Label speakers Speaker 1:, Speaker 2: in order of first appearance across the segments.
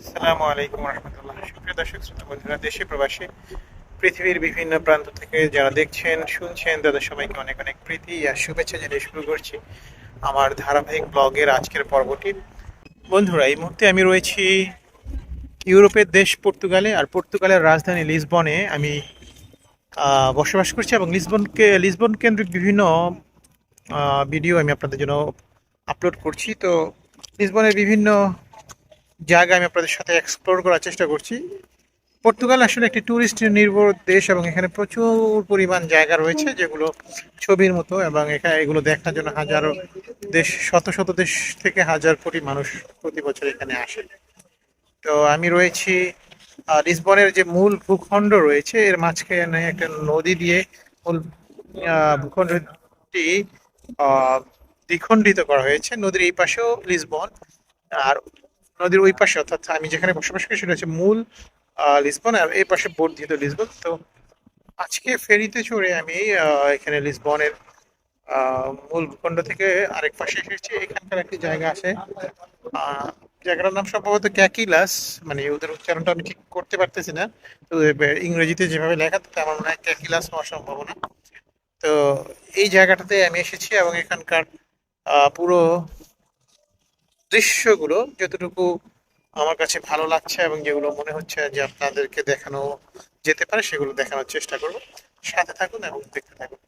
Speaker 1: আসসালামু আলাইকুম রহমতুল্লাহ। সুপ্রিয় দর্শক, শ্রোতা বন্ধুরা, দেশে প্রবাসী, পৃথিবীর বিভিন্ন প্রান্ত থেকে যারা দেখছেন, শুনছেন, তাদের সবাইকে অনেক অনেক প্রীতি আর শুভেচ্ছা জানিয়ে শুরু করছি আমার ধারাবাহিক ব্লগের আজকের পর্বটি। বন্ধুরা, এই মুহূর্তে আমি রয়েছি ইউরোপের দেশ পর্তুগালে আর পর্তুগালের রাজধানী লিসবনে আমি বসবাস করছি এবং লিসবনকে, লিসবন কেন্দ্রিক বিভিন্ন ভিডিও আমি আপনাদের জন্য আপলোড করছি। তো লিসবনের বিভিন্ন জায়গা আমি আপনাদের সাথে এক্সপ্লোর করার চেষ্টা করছি। পর্তুগাল আসলে একটি ট্যুরিস্ট নির্ভর দেশ এবং এখানে প্রচুর পরিমাণ জায়গা রয়েছে যেগুলো ছবির মতো এবং এখানে এগুলো দেখার জন্য হাজারো দেশ, শত শত দেশ থেকে হাজার কোটি মানুষ প্রতি বছর এখানে আসে। তো আমি রয়েছি লিসবনের যে মূল ভূখণ্ড রয়েছে, এর মাঝখানে একটা নদী দিয়ে মূল ভূখণ্ডটি দ্বিখণ্ডিত করা হয়েছে। নদীর এই পাশেও লিসবন। আর নদীর ওই পাশে, অর্থাৎ আমি যেখানে বসবাস করি সেটা হচ্ছে মূল লিসবন, আর এই পাশে বর্ধিত লিসবন। তো আজকে ফেরিতে চড়ে আমি এখানে লিসবনের মূল ভূখণ্ড থেকে আরেক পাশে এসেছি। এখানকার একটি জায়গা আছে জায়গাটার নাম সম্ভবত ক্যাকিলাস মানে ওদের উচ্চারণটা আমি ঠিক করতে পারতেছি না। তো ইংরেজিতে যেভাবে লেখা থাকে আমার মনে হয় ক্যাকিলাস হওয়ার সম্ভাবনা। তো এই জায়গাটাতে আমি এসেছি এবং এখানকার পুরো দৃশ্যগুলো যতটুকু আমার কাছে ভালো লাগছে এবং যেগুলো মনে হচ্ছে যে আপনাদেরকে দেখানো যেতে পারে, সেগুলো দেখানোর চেষ্টা করব। সাথে থাকুন এবং দেখতে থাকুন।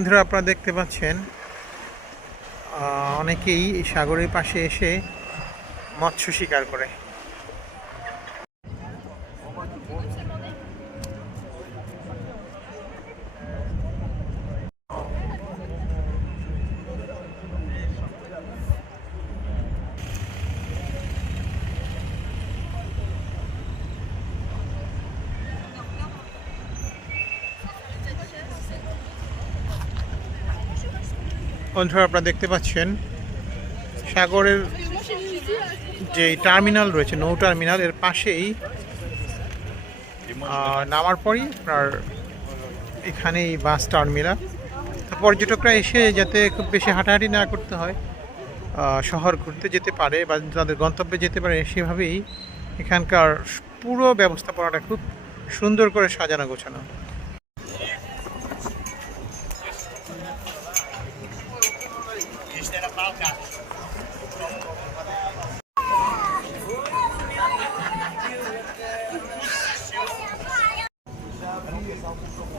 Speaker 1: বন্ধুরা আপনারা দেখতে পাচ্ছেন অনেকেই এই সাগরের পাশে এসে মৎস্য শিকার করে। বন্ধুরা, আপনারা দেখতে পাচ্ছেন সাগরের যে টার্মিনাল রয়েছে, নৌ টার্মিনাল, এর পাশেই নামার পরই আপনার এখানেই বাস টার্মিনাল। পর্যটকরা এসে যাতে খুব বেশি হাঁটাহাঁটি না করতে হয় শহর ঘুরতে যেতে পারে বা তাদের গন্তব্যে যেতে পারে, সেভাবেই এখানকার পুরো ব্যবস্থাপনাটা খুব সুন্দর করে সাজানো গোছানো।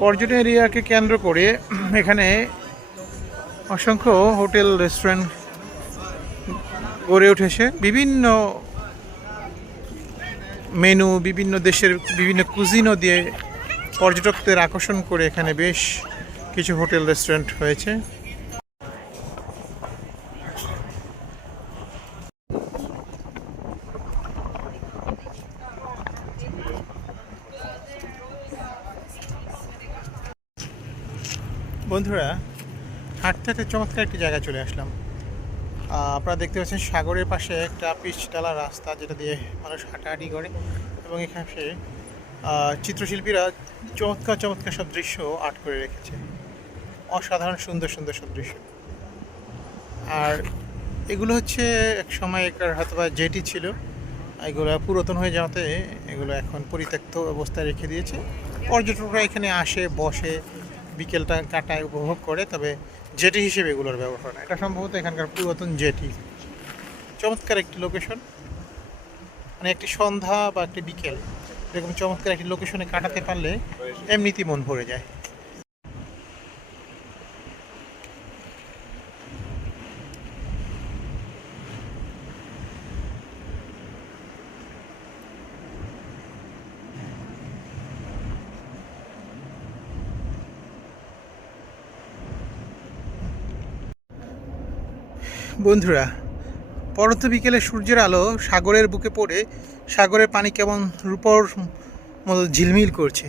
Speaker 1: পর্যটন এরিয়াকে কেন্দ্র করে এখানে অসংখ্য হোটেল, রেস্টুরেন্ট গড়ে উঠেছে। বিভিন্ন মেনু, বিভিন্ন দেশের বিভিন্ন কুজিনও দিয়ে পর্যটকদের আকর্ষণ করে এখানে বেশ কিছু হোটেল, রেস্টুরেন্ট হয়েছে। বন্ধুরা হাঁটতে হাঁটতে চমৎকার একটি জায়গায় চলে আসলাম। আপনারা দেখতে পাচ্ছেন সাগরের পাশে একটা পিচ ডালা রাস্তা যেটা দিয়ে মানুষ হাঁটাহাঁটি করে এবং এখানে চিত্রশিল্পীরা চমৎকার চমৎকার সব দৃশ্য আর্ট করে রেখেছে। অসাধারণ, সুন্দর সুন্দর সব দৃশ্য। আর এগুলো হচ্ছে এক সময় একার হয়তো বা জেটি ছিল। এগুলো পুরাতন হয়ে যাওয়াতে এগুলো এখন পরিত্যক্ত অবস্থায় রেখে দিয়েছে। পর্যটকরা এখানে আসে, বসে বিকেলটা কাটায় উপভোগ করে, তবে জেটি হিসেবে এগুলোর ব্যবহার এটা সম্ভবত এখানকার পুরাতন জেটি। চমৎকার একটি লোকেশন মানে একটি সন্ধ্যা বা একটি বিকেল, এরকম চমৎকার একটি লোকেশনে কাটাতে পারলে এমনিতেই মন ভরে যায়। বন্ধুরা পরত বিকেলে সূর্যের আলো সাগরের বুকে পড়ে সাগরের পানি কেমন রূপর মতো ঝিলমিল করছে।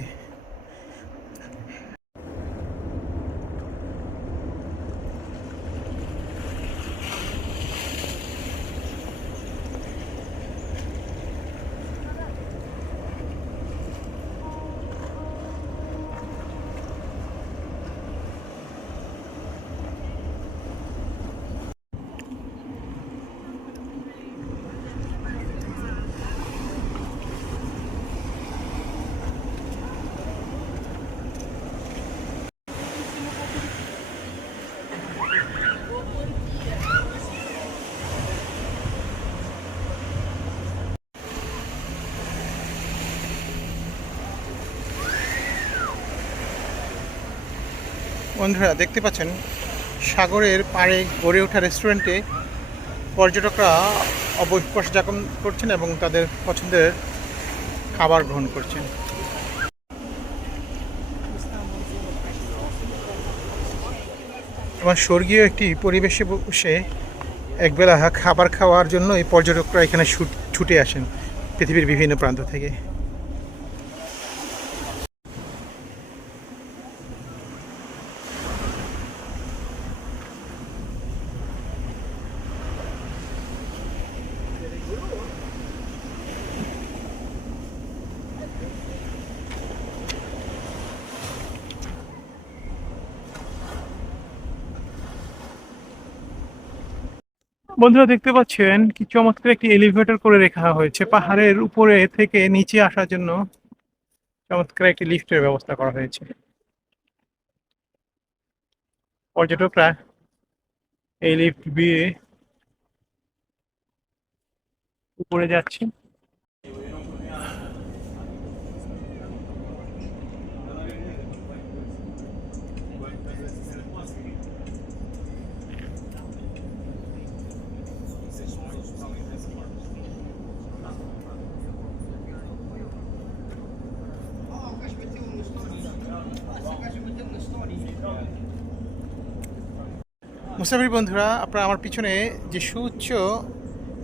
Speaker 1: বন্ধুরা, দেখতে পাচ্ছেন, সাগরের পাড়ে গড়ে ওঠা রেস্টুরেন্টে পর্যটকরা অবকাশ যাপন করছেন এবং তাদের পছন্দের খাবার গ্রহণ করছেন। এবং স্বর্গীয় একটি পরিবেশে বসে একবেলা খাবার খাওয়ার জন্য এই পর্যটকরা এখানে ছুটে আসেন পৃথিবীর বিভিন্ন প্রান্ত থেকে। বন্ধুরা দেখতে পাচ্ছেন, কি চমৎকার একটি এলিভেটর করে রেখা হয়েছে। পাহাড়ের উপরে থেকে নিচে আসার জন্য চমৎকার একটি লিফটের ব্যবস্থা করা হয়েছে। পর্যটকরা এই লিফট দিয়ে উপরে যাচ্ছে। মুসাফির বন্ধুরা, আপনারা আমার পিছনে যে সুউচ্চ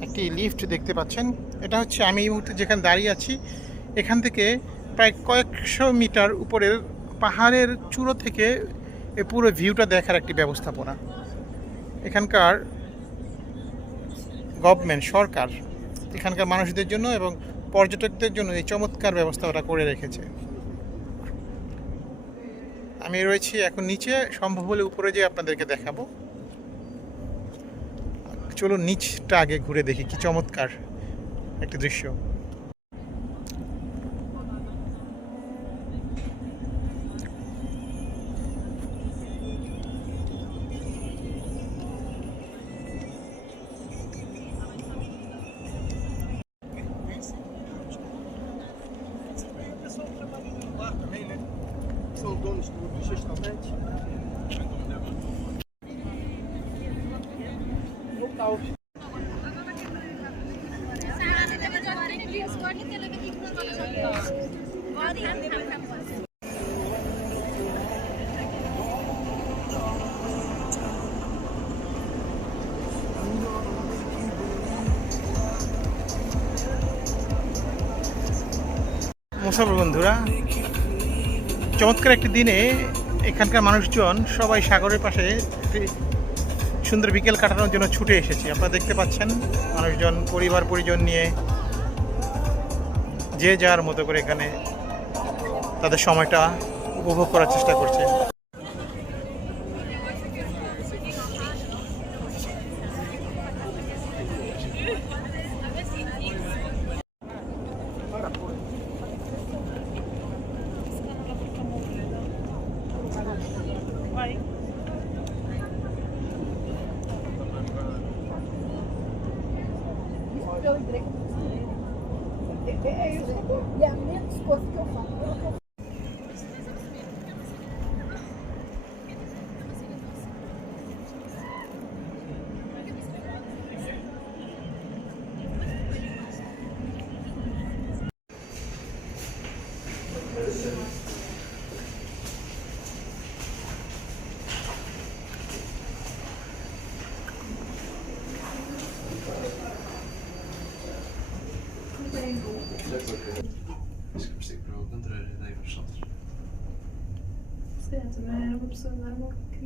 Speaker 1: একটি লিফট দেখতে পাচ্ছেন, এটা হচ্ছে আমি এই মুহূর্তে যেখানে দাঁড়িয়ে আছি, এখান থেকে প্রায় কয়েকশো মিটার উপরের পাহাড়ের চূড়ো থেকে এ পুরো ভিউটা দেখার একটি ব্যবস্থাপনা। এখানকার গভর্নমেন্ট সরকার, এখানকার মানুষদের জন্য এবং পর্যটকদের জন্য এই চমৎকার ব্যবস্থা ওরা করে রেখেছে। আমি রয়েছি এখন নিচে, সম্ভব হলে উপরে যেয়ে আপনাদেরকে দেখাবো। চলো নিচটা আগে ঘুরে দেখি, কি চমৎকার একটি দৃশ্য। মুসাফির বন্ধুরা চমৎকার একটি দিনে এখানকার মানুষজন সবাই সাগরের পাশে সুন্দর বিকেল কাটানোর জন্য ছুটে এসেছি। আপনারা দেখতে পাচ্ছেন মানুষজন, পরিবার, পরিজন নিয়ে যে যার মতো করে এখানে তাদের সময়টা উপভোগ করার চেষ্টা করছে।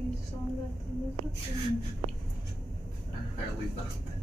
Speaker 2: I hardly zaten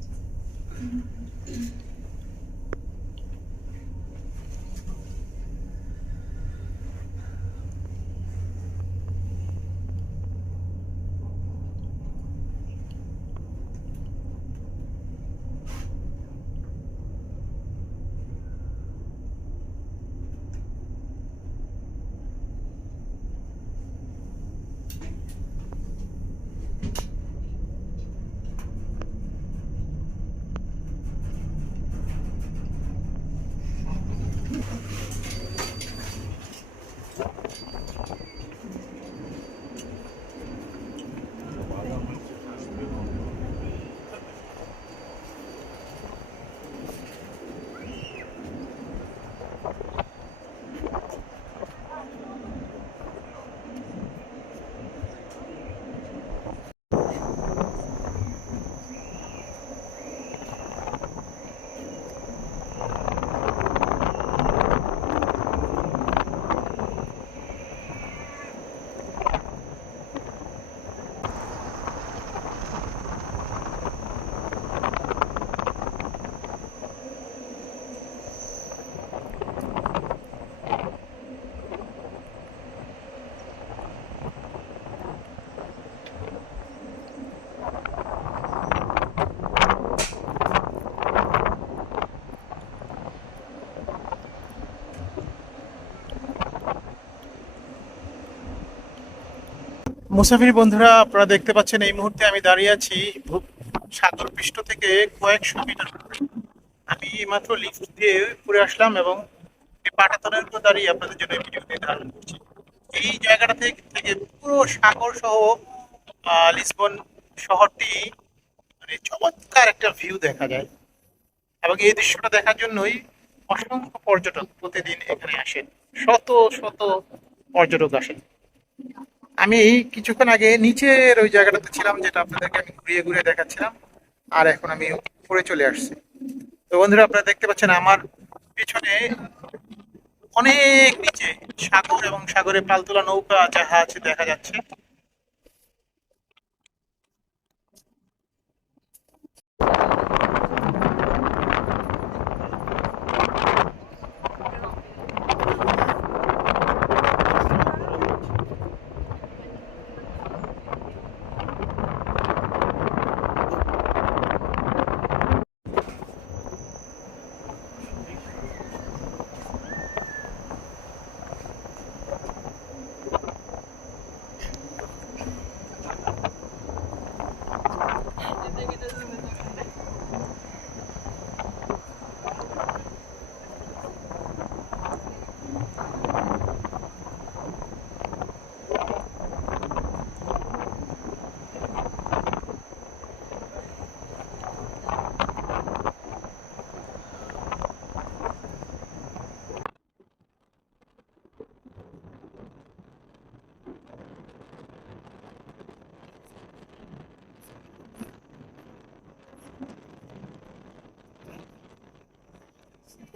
Speaker 1: মুসাফির বন্ধুরা, আপনারা দেখতে পাচ্ছেন এই মুহূর্তে আমি দাঁড়িয়ে আছি সাগর পৃষ্ঠ থেকে কয়েকশো মিটার। আমি মাত্র লিফট দিয়ে উপরে আসলাম এবং পাটাতনের উপর দাঁড়িয়ে আপনাদের জন্য এই ধারণ করছি। এই জায়গাটা থেকে থেকে পুরো সাগর সহ লিসবন শহরটি মানে চমৎকার একটা ভিউ দেখা যায়। এবং এই দৃশ্যটা দেখার জন্যই অসংখ্য পর্যটক প্রতিদিন এখানে আসেন। শত শত পর্যটক আসেন। আমি কিছুক্ষণ আগে নিচের ওই জায়গাটাতে ছিলাম যেটা আপনাদেরকে আমি ঘুরিয়ে ঘুরিয়ে দেখাচ্ছিলাম। আর এখন আমি উপরে চলে আসছি। তো বন্ধুরা, আপনারা দেখতে পাচ্ছেন আমার পিছনে অনেক নিচে সাগর এবং সাগরে পালতোলা নৌকা, জাহাজ দেখা যাচ্ছে।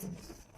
Speaker 1: Thank you.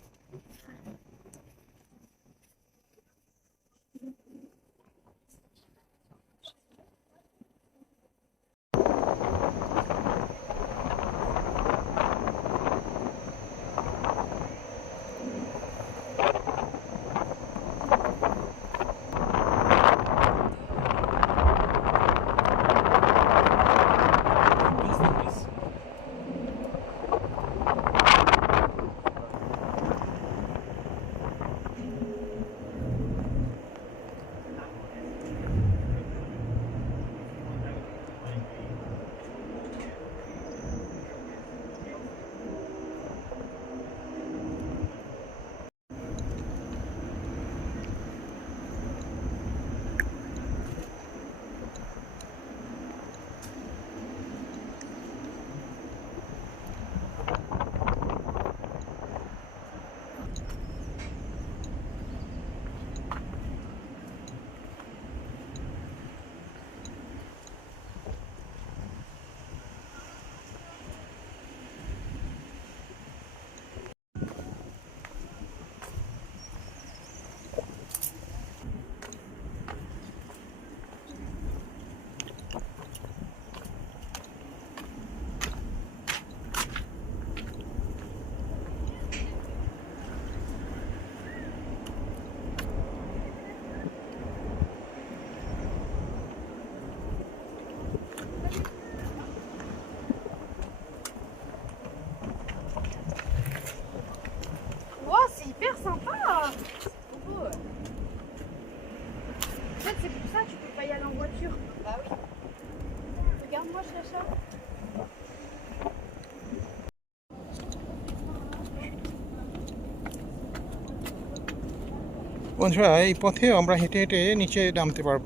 Speaker 1: বন্ধুরা, এই পথে আমরা হেঁটে হেঁটে নিচে নামতে পারব।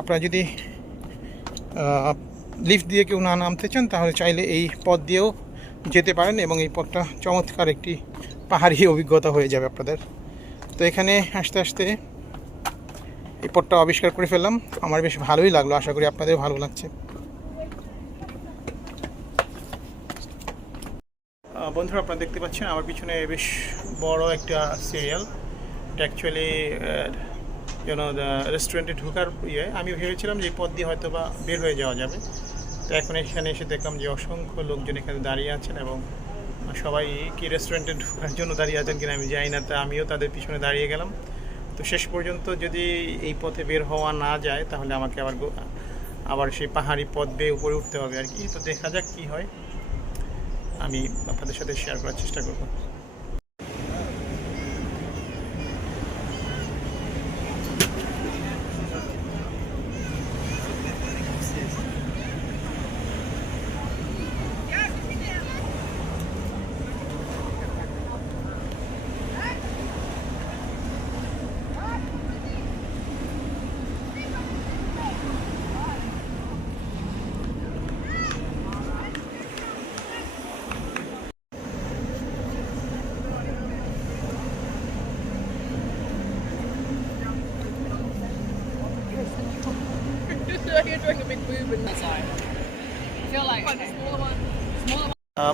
Speaker 1: আপনারা যদি লিফট দিয়ে কেউ না নামতে চান, তাহলে চাইলে এই পথ দিয়েও যেতে পারেন এবং এই পথটা চমৎকার একটি পাহাড়ি অভিজ্ঞতা হয়ে যাবে আপনাদের। তো এখানে আসতে আসতে এই পথটা আবিষ্কার করে ফেললাম। আমার বেশ ভালোই লাগল, আশা করি আপনাদের ভালো লাগছে। বন্ধুরা, আপনারা দেখতে পাচ্ছেন, আমার পিছনে বেশ বড় একটা সিরিয়াল। অ্যাকচুয়ালি যেন রেস্টুরেন্টে ঢোকার ইয়ে আমি ভেবেছিলাম যে পথ দিয়ে হয়তো বা বের হয়ে যাওয়া যাবে। তো এখন এখানে এসে দেখলাম যে অসংখ্য লোকজন এখানে দাঁড়িয়ে আছেন এবং সবাই কি রেস্টুরেন্টে ঢোকার জন্য দাঁড়িয়ে আছেন কিনা আমি জানি না, তা আমিও তাদের পিছনে দাঁড়িয়ে গেলাম। তো শেষ পর্যন্ত যদি এই পথে বের হওয়া না যায়, তাহলে আমাকে আবার আবার সেই পাহাড়ি পথ বেয়ে উপরে উঠতে হবে আর কি। তো দেখা যাক কি হয়। আমি আপনাদের সাথে শেয়ার করার চেষ্টা করব।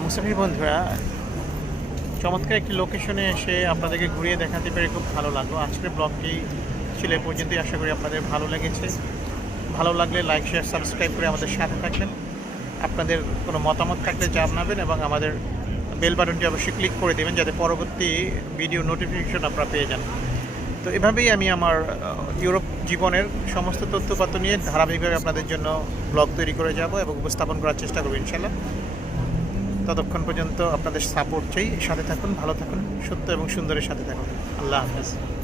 Speaker 1: মুসাফির বন্ধুরা, চমৎকার একটি লোকেশনে এসে আপনাদেরকে ঘুরিয়ে দেখাতে পেরে খুব ভালো লাগল। আজকের ব্লগটি ছিল এ পর্যন্তই। আশা করি আপনাদের ভালো লেগেছে। ভালো লাগলে লাইক শেয়ার সাবস্ক্রাইব করে আমাদের সাথে থাকবেন। আপনাদের কোনো মতামত থাকলে জানাবেন এবং আমাদের বেল বাটনটি অবশ্যই ক্লিক করে দেবেন যাতে পরবর্তী ভিডিও নোটিফিকেশন আপনারা পেয়ে যান। তো এভাবেই আমি আমার ইউরোপ জীবনের সমস্ত তথ্যপাত্র নিয়ে ধারাবাহিকভাবে আপনাদের জন্য ব্লগ তৈরি করে যাব এবং উপস্থাপন করার চেষ্টা করব ইনশাল্লাহ ততক্ষণ পর্যন্ত আপনাদের সাপোর্ট চাই। সাথে থাকুন, ভালো থাকুন সত্য এবং সুন্দরের সাথে থাকুন। আল্লাহ হাফেজ।